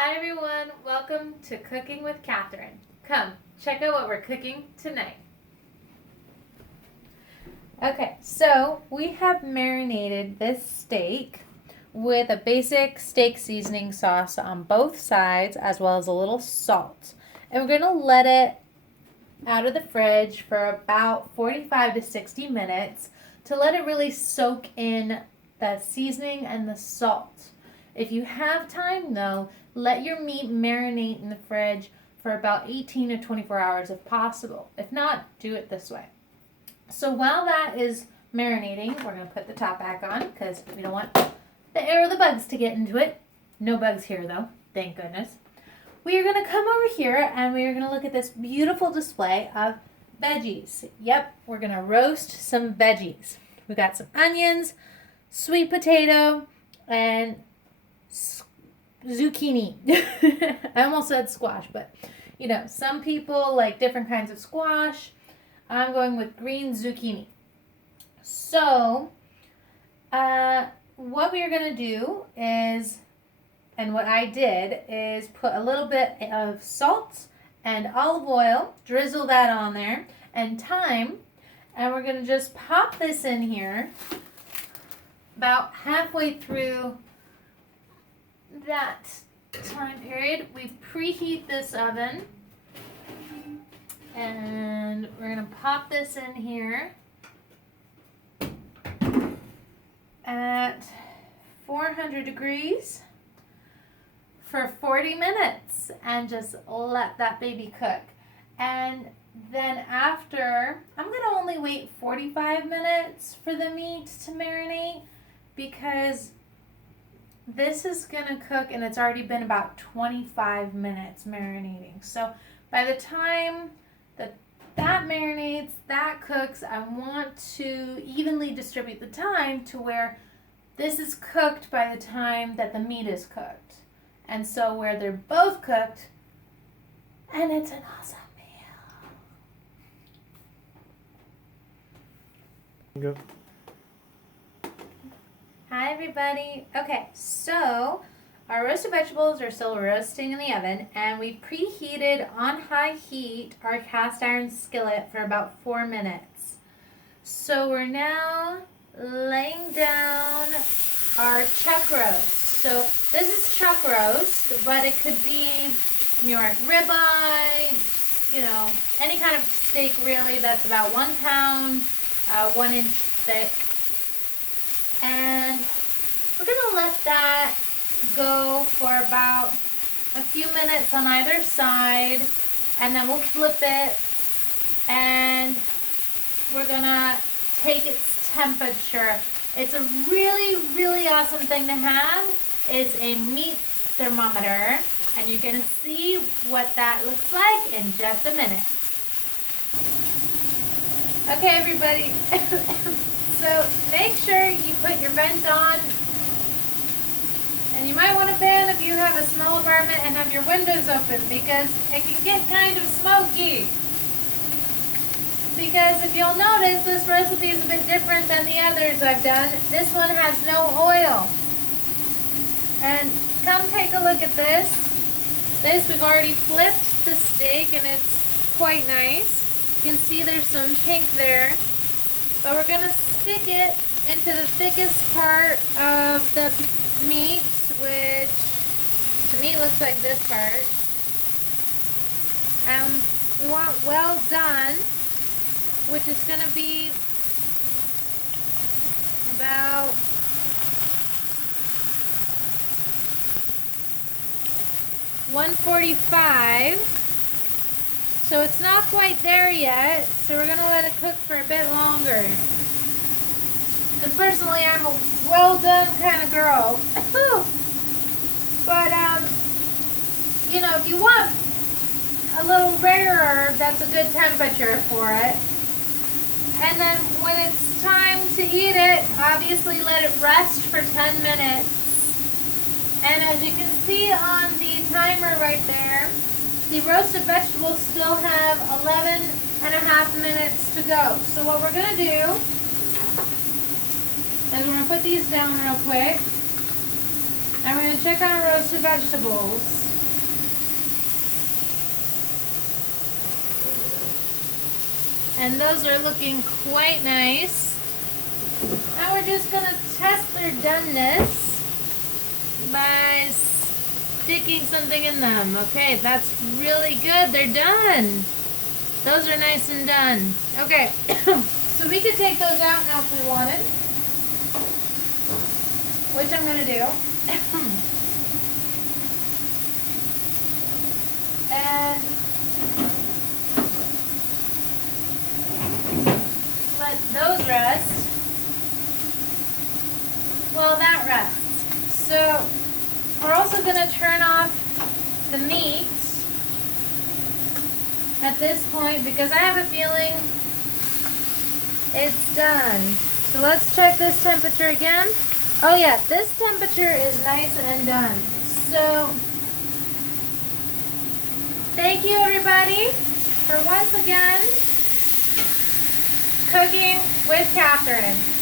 Hi everyone, welcome to Cooking with Katherine. Come, check out what we're cooking tonight. Okay, so we have marinated this steak with a basic steak seasoning sauce on both sides as well as a little salt. And we're going to let it out of the fridge for about 45 to 60 minutes to let it really soak in the seasoning and the salt. If you have time though, let your meat marinate in the fridge for about 18 to 24 hours if possible. If not, do it this way. So while that is marinating, we're going to put the top back on because we don't want the air or the bugs to get into it. No bugs here though, thank goodness. We are going to come over here and we are going to look at this beautiful display of veggies. Yep, we're going to roast some veggies. We got some onions, sweet potato, and zucchini. I almost said squash, but you know, some people like different kinds of squash. I'm going with green zucchini. So, what we are going to do is, and what I did is put a little bit of salt and olive oil, drizzle that on there, and thyme, and we're going to just pop this in here about halfway through that time period. We preheat this oven and we're going to pop this in here at 400 degrees for 40 minutes and just let that baby cook. And then after, I'm going to only wait 45 minutes for the meat to marinate because this is going to cook and it's already been about 25 minutes marinating. So by the time that marinates, that cooks, I want to evenly distribute the time to where this is cooked by the time that the meat is cooked. And so where they're both cooked and it's an awesome meal. Go. Hi everybody. Okay, so our roasted vegetables are still roasting in the oven and we preheated on high heat our cast iron skillet for about 4 minutes. So we're now laying down our chuck roast. So this is chuck roast, but it could be New York ribeye, you know, any kind of steak really that's about 1 pound, 1 inch thick. And we're going to let that go for about a few minutes on either side, and then we'll flip it and we're going to take its temperature. It's a really, really awesome thing to have is a meat thermometer, and you're going to see what that looks like in just a minute. Okay, everybody. So make sure you put your vent on, and you might want to fan if you have a small apartment and have your windows open because it can get kind of smoky. Because if you'll notice, this recipe is a bit different than the others I've done. This one has no oil. And come take a look at this. We've already flipped the steak and it's quite nice. You can see there's some pink there. But we're going to stick it into the thickest part of the meat, which to me looks like this part. We want well done, which is going to be about $145. So it's not quite there yet, so we're going to let it cook for a bit longer. Because personally, I'm a well done kind of girl. But, you know, if you want a little rarer, that's a good temperature for it. And then when it's time to eat it, obviously let it rest for 10 minutes. And as you can see on the timer right there, the roasted vegetables still have 11 and a half minutes to go. So what we're going to do is we're going to put these down real quick. And we're going to check on our roasted vegetables. And those are looking quite nice. Now we're just gonna test their doneness by sticking something in them. Okay, that's really good. They're done. Those are nice and done. Okay, so we could take those out now if we wanted, which I'm gonna do. And let those rest. Well, that rests. So we're also going to turn off the meat at this point because I have a feeling it's done. So let's check this temperature again. Oh yeah, this temperature is nice and done. So thank you everybody for once again cooking with Katherine.